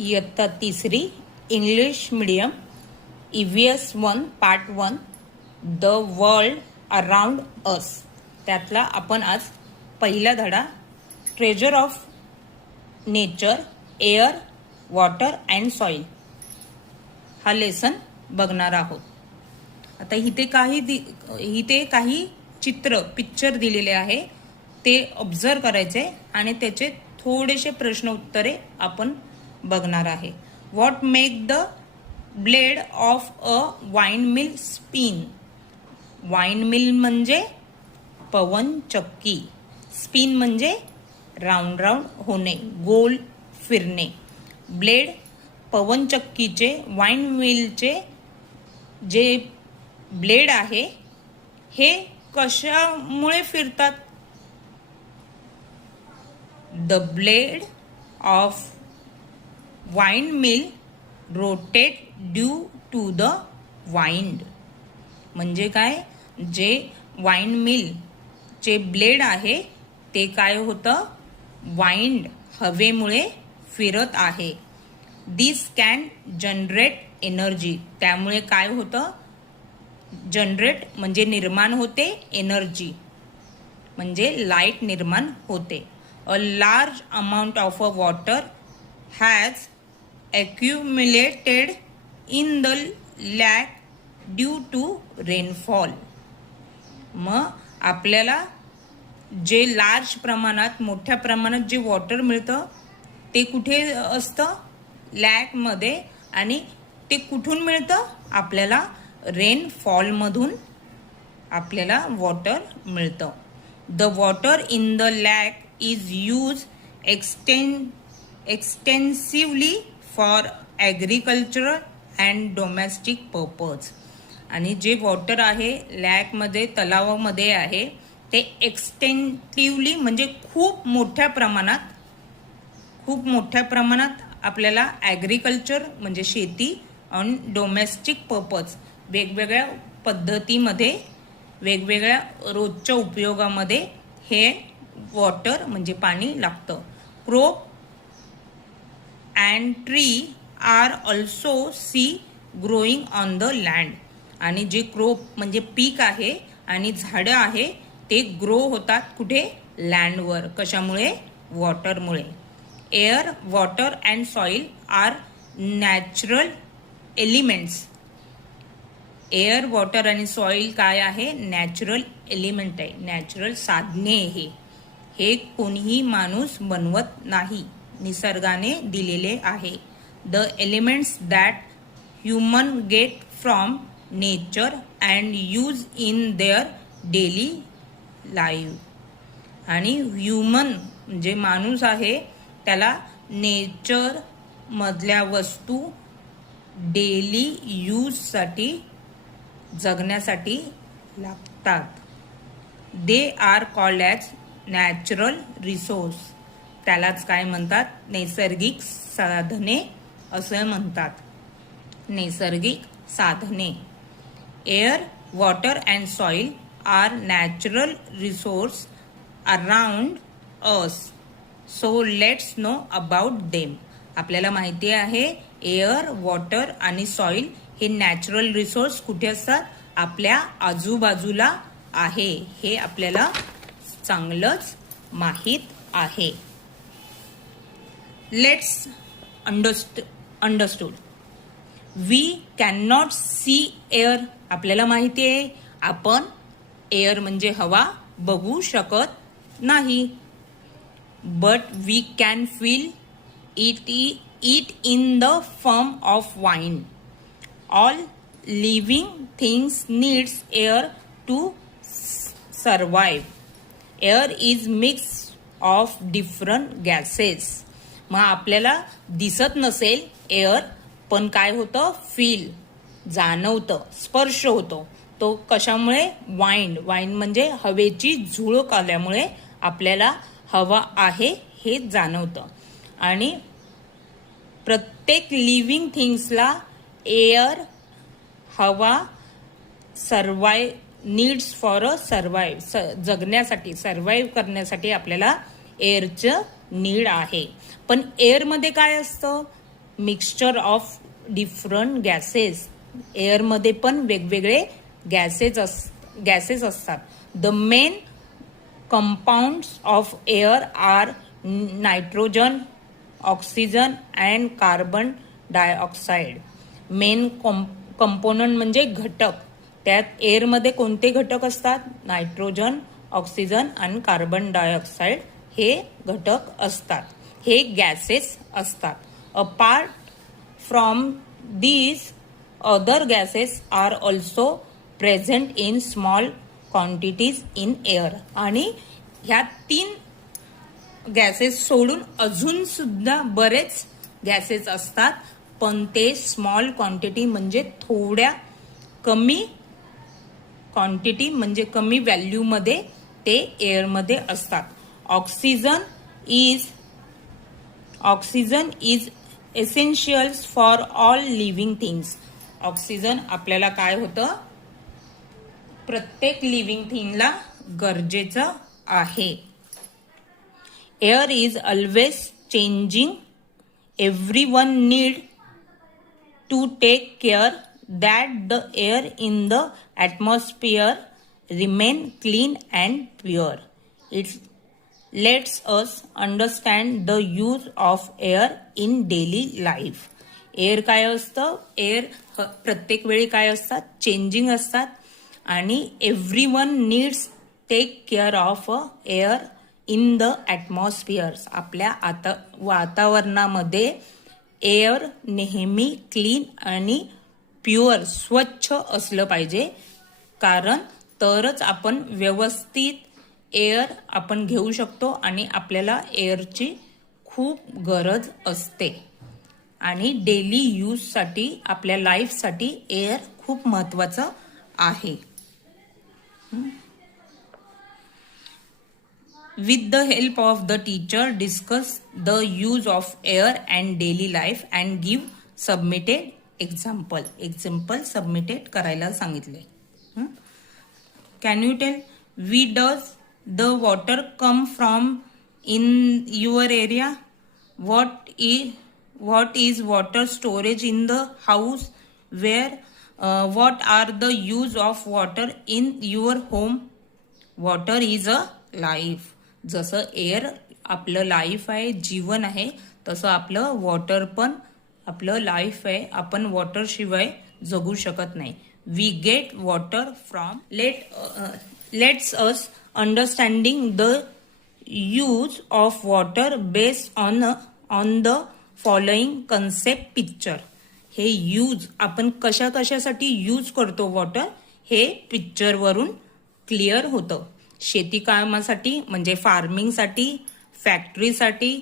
इयत्ता तिसरी English medium EVS1 part 1 the world around us त्यातला आपण आज पहिला धडा treasure of nature air water and soil हा लेसन बघणार आहोत. आता इथे काही पिक्चर दिलेले आहे ते ऑब्झर्व करायचे आणि त्याचे थोडेसे प्रश्न उत्तरे आपण बघणार आहे. What make the blade of a wine mill spin. Wine mill म्हणजे पवन चक्की, स्पिन म्हणजे राऊंड राऊंड होणे, गोल फिरणे. ब्लेड पवन चक्कीचे, वाईन मिलचे जे ब्लेड आहे हे कशामुळे फिरतात. The blade of windmill rotate due to the wind. म्हणजे काय, जे वाईन मिल चे ब्लेड आहे ते काय होतं, वाइंड हवेमुळे फिरत आहे. दिस कॅन जनरेट एनर्जी. त्यामुळे काय होतं, जनरेट म्हणजे निर्माण होते, एनर्जी म्हणजे लाईट निर्माण होते. A large amount of a water has accumulated in the lake due to rainfall. मग आपल्याला जे लार्ज प्रमाणात, मोठ्या प्रमाणात जे वॉटर मिळतं ते कुठे असतं, लॅकमध्ये. आणि ते कुठून मिळतं, आपल्याला रेनफॉलमधून आपल्याला वॉटर मिळतं. The water in the lake is use extensively for agricultural and domestic purpose. आणि जे वॉटर आहे लॅकमध्ये, तलावामध्ये आहे ते एक्सटेन्सिव्हली म्हणजे खूप मोठ्या प्रमाणात आपल्याला ॲग्रिकल्चर म्हणजे शेती आणि डोमेस्टिक पर्पज वेगवेगळ्या पद्धतीमध्ये, वेगवेगळ्या रोजच्या उपयोगामध्ये हे वॉटर म्हणजे पाणी लागतं. Crop and tree are also see growing on the land. आणि जे क्रोप म्हणजे पीक आहे आणि झाडं आहे ते ग्रो होतात कुठे, लँडवर. कशामुळे, वॉटरमुळे. Air water and soil are natural elements. Air water आणि सॉइल काय आहे, नॅचरल एलिमेंट आहे, नॅचरल साधने. हे कोणीही माणूस बनवत नाही, निसर्गाने दिलेले आहे. The elements that human get from nature and use in their daily life. आणि ह्युमन म्हणजे माणूस आहे त्याला नेचर मधल्या वस्तू डेली यूजसाठी, जगण्यासाठी लागतात. They are called as natural resource. त्यालाच काय म्हणतात, नैसर्गिक साधने असं म्हणतात, नैसर्गिक साधने. Air water and soil are natural resource around us, so let's know about them. आपल्याला माहिती आहे एअर, वॉटर आणि सॉइल हे नॅचरल रिसोर्स कुठे असतात, आपल्या आजूबाजूला आहे. हे आपल्याला चांगलंच माहीत आहे. Let's understood. We can not see air. आपल्याला माहिती आहे आपण एअर म्हणजे हवा बघू शकत नाही. But we can feel it in the form of wind. All living things needs air to survive. Air is mix of different gases. मग आपल्याला दिसत नसेल एअर, पण काय होतं, फील, जाणवतं, स्पर्श होतो. तो कशामुळे, वाइंड. वाइंड म्हणजे हवेची झुळूक आल्यामुळे आपल्याला हवा आहे हे जाणवतं. आणि प्रत्येक लिव्हिंग थिंग्सला एअर, हवा, नीड्स फॉर अ जगण्यासाठी, सर्वाइव्ह करण्यासाठी आपल्याला एअरचं नीड आहे. पण एअरमध्ये काय असतं, मिक्सचर ऑफ डिफरंट गॅसेस. एअरमध्ये पण वेगवेगळे गॅसेस असतात. The main compounds of air are nitrogen, oxygen and carbon dioxide. Main component म्हणजे घटक. त्यात एअरमध्ये कोणते घटक असतात? नायट्रोजन, ऑक्सिजन आणि कार्बन डायऑक्साईड हे घटक असतात. हे गॅसेस असतात. Apart from these other gases are also present in small quantities in air. आणि ह्या 3 गॅसेस सोडून अजून सुद्धा बरेच गॅसेस असतात, पण ते स्मॉल क्वांटिटी म्हणजे थोड्या कमी क्वांटिटी म्हणजे कमी व्हॅल्यूमध्ये ते एअरमध्ये असतात. Oxygen is essentials for all living things. Oxygen आपल्याला काय होतं? प्रत्येक लिव्हिंग थिंगला गरजेचं आहे. Air is always changing. Everyone need to take care that the air in the atmosphere remain clean and pure. It lets us understand the use of air in daily life. Air काय असतं? Air प्रत्येक वेळी काय असतात? Changing असतात. आणि everyone needs take care of air in the atmospheres. आपल्या वातावरणामध्ये एअर नेहमी क्लीन आणि प्युअर स्वच्छ असलं पाहिजे, कारण तरच आपण व्यवस्थित एअर आपण घेऊ शकतो. आणि आपल्याला एअरची खूप गरज असते. आणि डेली यूजसाठी आपल्या लाईफसाठी एअर खूप महत्वाचं आहे. With the help of the teacher, discuss the use of air and daily life and give submitted example submitted करायला सांगितले. Can you tell we does the water come from in your area? What is water storage in the house? What are the use of water in your home? Water is a life. जसं air आपलं life आहे, जीवन आहे, तसं आपलं water पण आपलं life आहे. आपण वॉटर शिवाय जगू शकत नाही. We get water from let's us understanding the use of water based on the following concept picture. हे यूज आपण कशासाठी यूज करतो वॉटर हे पिक्चरवरून क्लिअर होतं. शेती कामासाठी म्हणजे फार्मिंगसाठी, फॅक्टरीसाठी,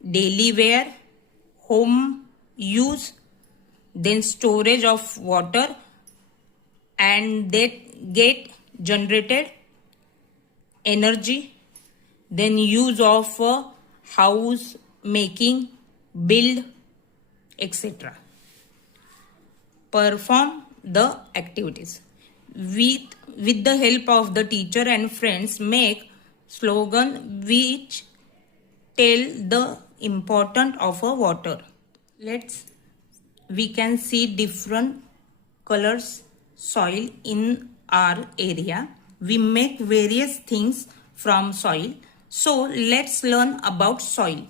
daily wear, home use, then storage of water and that get generated energy, then use of house making, build, etc. Perform the activities. With the help of the teacher and friends, make slogan which tell the importance of a water. We can see different colors soil in our area. We make various things from soil. So let's learn about soil.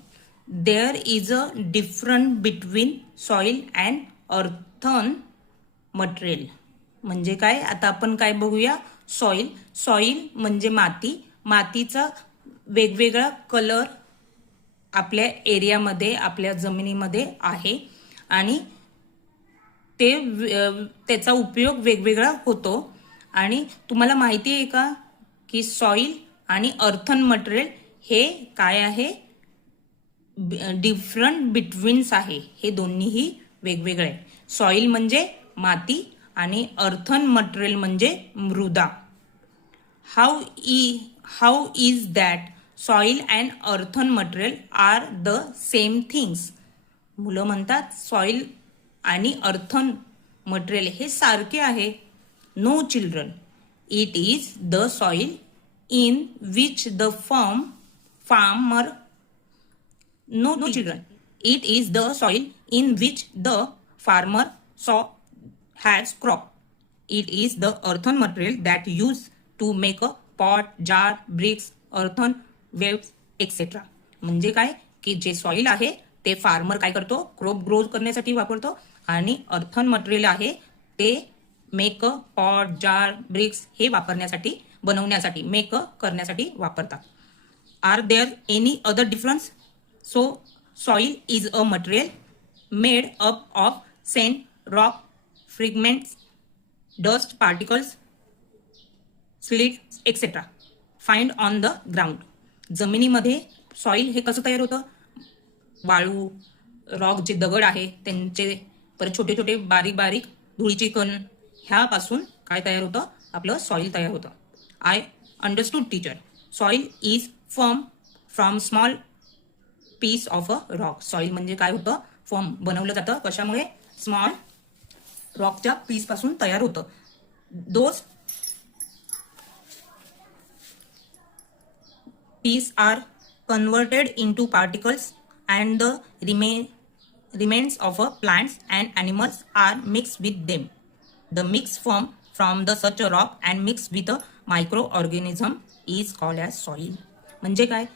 There is a difference between soil and earthen material. म्हणजे काय? आता आपण काय बघूया? Soil म्हणजे माती. मातीचा वेगवेगळा कलर आपल्या एरियामध्ये, आपल्या जमिनीमध्ये आहे आणि त्याचा उपयोग वेगवेगळा होतो. आणि तुम्हाला माहिती आहे का की सॉइल आणि अर्थन मटेरियल हे काय आहे? डिफरंट बिटवीन्स आहे. हे दोन्हीही वेगवेगळे आहे. सॉइल म्हणजे माती आणि अर्थन मटेरियल म्हणजे मृदा. How is that soil and earthen material are the same things? मुलं म्हणतात सॉइल आणि अर्थन मटेरियल हे सारखे आहे. No children, it is the soil in which the farmer. No children, It is the soil in which the farmer has crop. It is the earthen material that used to make a pot, jar, bricks, earthen waves, etc. म्हणजे काय की जे soil आहे ते farmer काय करतो, crop grow करण्यासाठी वापरतो, आणि अर्थन मटेरियल आहे ते मेक पॉट, जार, ब्रिक्स हे वापरण्यासाठी, बनवण्यासाठी, मेक करण्यासाठी वापरतात. Are there any other difference? So soil is a material made up of sand, rock, fragments, dust particles, silts etcetera find on the ground. जमिनीमध्ये सॉइल हे कसं तयार होतं? वाळू, रॉक जे दगड आहे त्यांचे, परत छोटे छोटे बारीक बारीक धुळीचे कण, ह्यापासून काय तयार होतं? आपलं सॉइल तयार होतं. I understood teacher. Soil is form from small piece of a rock. Soil म्हणजे काय होतं? फॉर्म बनवलं जातं कशामुळे? स्मॉल रॉकच्या पीस पासून तयार होतं. Those piece are converted into particles and the remains of plants and animals are mixed with them. The mix formed from the such a rock and mixed with a microorganism is called as soil. म्हणजे काय?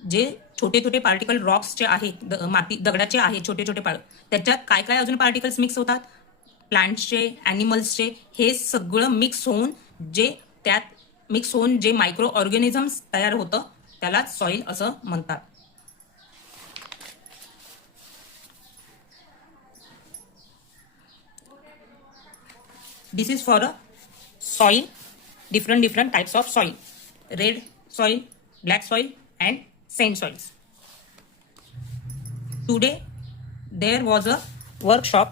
जे छोटे छोटे particle रॉक्सचे आहेत, माती दगडाचे आहेत छोटे छोटे त्याच्यात काय काय अजून पार्टिकल्स मिक्स होतात? प्लांट्सचे, ॲनिमल्सचे, हे सगळं मिक्स होऊन जे मायक्रो ऑर्गॅनिझम्स तयार होतं त्याला सॉइल असं म्हणतात. This is for a soil, different types of soil: red soil, black soil and sand soils. Today there was a workshop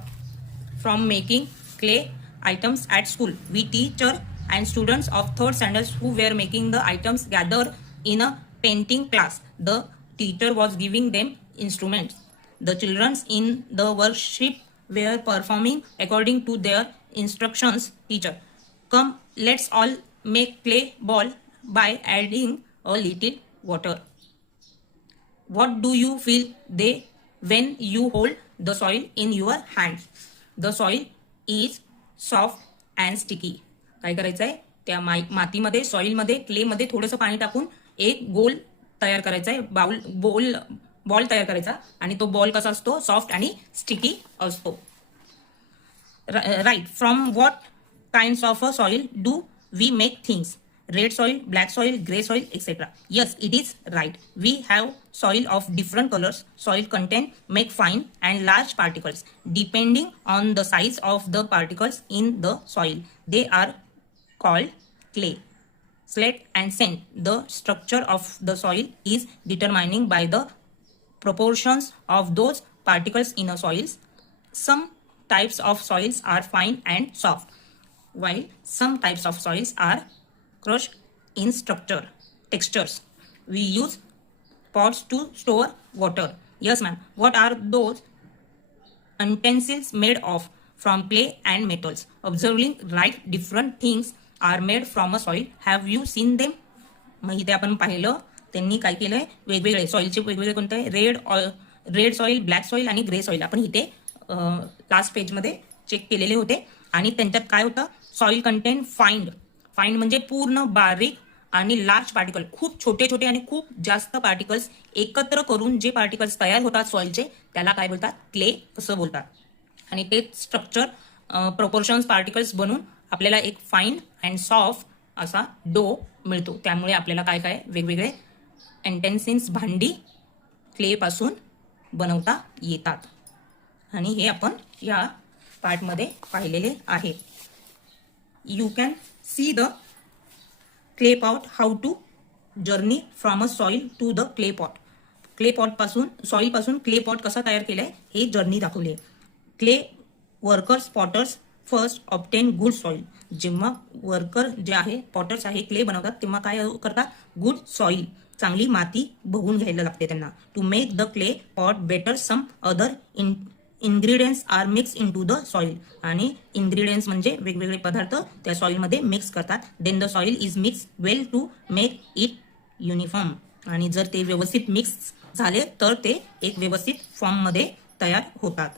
from making clay items at school. We teacher and students of third standards who were making the items gathered in a painting class. The teacher was giving them instruments. The children in the workshop were performing according to their instructions. Teacher, come, let's all make clay ball by adding a little water. What do you feel when you hold the soil in your hands? The soil is soft and sticky. काय करायचं आहे? त्या मातीमध्ये, सॉइलमध्ये, क्लेमध्ये थोडंसं पाणी टाकून एक गोल तयार करायचा आहे, बॉल तयार करायचा, आणि तो बॉल कसा असतो? सॉफ्ट आणि स्टिकी असतो. Right. From what kinds of a soil do we make things? Red soil, black soil, gray soil, etc. Yes, it is right. We have soil of different colors. Soil contain make fine and large particles. Depending on the size of the particles in the soil, they are called clay, slate, and sand. The structure of the soil is determined by the proportions of those particles in a soil. Some types of soils are fine and soft, while some types of soils are crushed in textures. We use pots to store water. Yes, ma'am. What are those utensils made of? From clay and metals. Observing right, different things are made from a soil. Have you seen them? मग इथे आपण पाहिलं त्यांनी काय केलंय, वेगवेगळे सॉइलचे वेगवेगळे कोणते? रेड सॉइल, ब्लॅक सॉइल आणि ग्रे सॉइल आपण इथे लास्ट पेजमध्ये चेक केलेले होते. आणि त्यांच्यात काय होतं? सॉइल कंटेन फाईन म्हणजे पूर्ण बारीक, आणि लार्ज पार्टिकल खूप छोटे छोटे आणि खूप जास्त पार्टिकल्स एकत्र करून जे पार्टिकल्स तयार होतात सॉइलचे त्याला काय बोलतात? क्ले असं बोलतात. आणि ते स्ट्रक्चर प्रोपोर्शन्स पार्टिकल्स बनून आपल्याला एक फाईन अँड सॉफ्ट असा डो मिळतो. त्यामुळे आपल्याला काय काय वेगवेगळे एंटेन्सिन्स, भांडी क्ले पासून बनवता येतात. आणि हे आपण या पार्टमध्ये पाहिलेले आहे. You can see the clay pot, how to journey from a soil to the clay pot. clay pot पासून, सॉइल पासून क्ले पॉट कसा तयार केलाय हे जर्नी दाखवली आहे. Clay workers, potters first obtain good soil. जेव्हा वर्कर जे आहे, पॉटर्स आहे, क्ले बनवतात तेव्हा काय करतात? गुड सॉइल, चांगली माती बघून घ्यायला लागते त्यांना. To make the clay pot better some other ingredients are mix into the soil. आणि इंग्रेडियंट्स म्हणजे वेगवेगळे पदार्थ त्या सॉइलमध्ये मिक्स करतात. Then the soil is mix well to make it uniform. आणि जर ते व्यवस्थित मिक्स झाले तर ते एक व्यवस्थित फॉर्ममध्ये तयार होतात.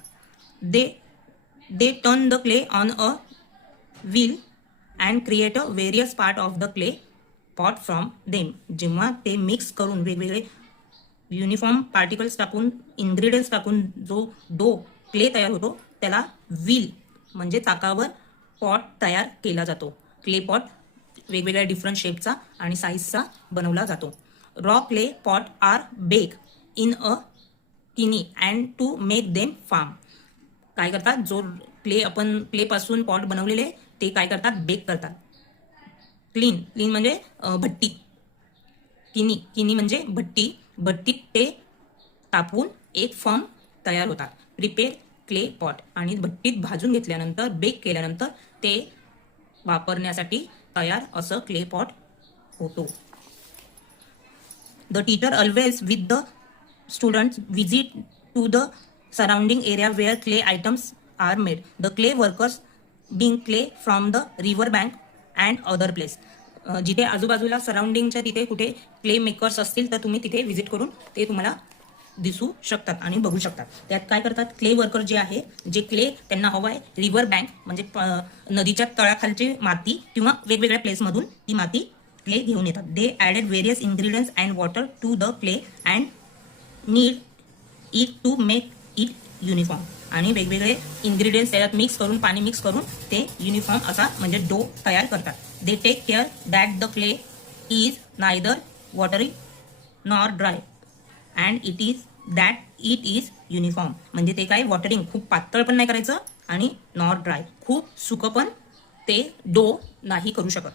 They turn the clay on a wheel and create a various part of the clay pot from them. जेव्हा ते मिक्स करून वेगवेगळे युनिफॉर्म पार्टिकल्स टाकून इन्ग्रेडियंट्स टाकून जो डो क्ले तयार होतो त्याला व्हील म्हणजे चाकावर पॉट तयार केला जातो. क्ले पॉट वेगवेगळ्या डिफरंट शेपचा आणि साईजचा बनवला जातो. Raw clay pot are bake in a kiln and to make them firm. काय करतात, जो क्लेपासून पॉट बनवलेले ते काय करतात, बेक करतात. क्लीन म्हणजे भट्टी. किनी म्हणजे भट्टीत ते तापून एक फॉर्म तयार होतात. प्रिपेअर क्ले पॉट आणि भट्टीत भाजून घेतल्यानंतर बेक केल्यानंतर ते वापरण्यासाठी तयार असं क्ले पॉट होतो. The teacher always with the students visit to the surrounding area where clay items are made. The clay workers bring clay from the river bank and other place. जिथे आजूबाजूला सराउंडिंगच्या तिथे कुठे क्ले मेकर्स असतील तर तुम्ही तिथे visit करून ते तुम्हाला दिसू शकतात आणि बघू शकतात. त्यात काय करतात, क्ले वर्कर जे आहे, जे क्ले त्यांना हवं आहे रिव्हर बँक म्हणजे नदीच्या तळाखालची माती किंवा वेगवेगळ्या प्लेसमधून ती माती क्ले घेऊन येतात. They added various ingredients and water to the clay and knead it to make it uniform. आणि वेगवेगळे इन्ग्रेडियंट्स त्याच्यात मिक्स करून पाणी मिक्स करून ते युनिफॉर्म असा म्हणजे डो तयार करतात. They take care that the clay is neither watery nor dry and it is uniform. म्हणजे ते काय वॉटरिंग खूप पातळ पण नाही करायचं आणि नॉर ड्राय खूप सुकं पण ते डो नाही करू शकत.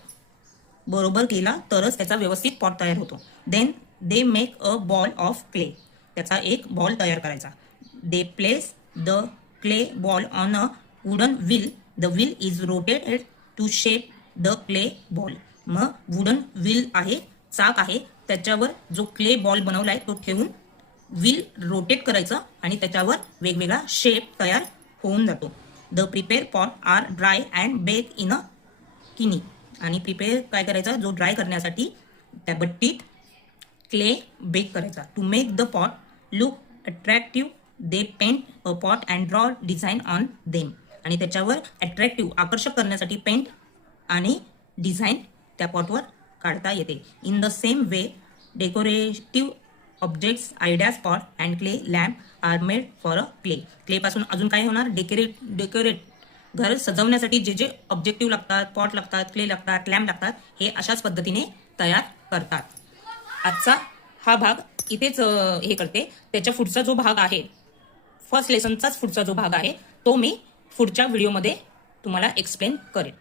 बरोबर केला तरच त्याचा व्यवस्थित पॉट तयार होतो. Then they make a ball of clay. त्याचा एक बॉल तयार करायचा. They place the clay ball on a wooden wheel. The wheel is rotated to shape the clay ball. मग वुडन व्हील आहे, चाक आहे, त्याच्यावर जो क्ले बॉल बनवलाय तो ठेवून व्हील रोटेट करायचं आणि त्याच्यावर वेगवेगळा शेप तयार होऊन जातो. The prepare pot are dry and bake in a kiln. आणि प्रिपेअर काय करायचा, जो ड्राय करण्यासाठी त्या भट्टीत क्ले बेक करायचा. To make the pot look attractive they paint a pot and draw design on them. आणि त्याच्यावर अट्रॅक्टिव्ह आकर्षक करण्यासाठी पेंट आणि डिझाईन त्या पॉटवर काढता येते. In the same way decorative objects ideas pot and clay lamp are made for a clay. क्लेपासून अजून काय होणार, डेकोरेट घर सजवण्यासाठी जे जे ऑब्जेक्टिव्ह लागतात, पॉट लागतात, क्ले लागतात, लॅम्प लागतात, हे अशाच पद्धतीने तयार करतात. आजचा हा भाग इथेच हे करते. त्याच्या पुढचा जो भाग आहे, फर्स्ट लेसनचाच पुढचा जो भाग आहे तो मी पुढच्या व्हिडिओमध्ये तुम्हाला एक्सप्लेन करेन.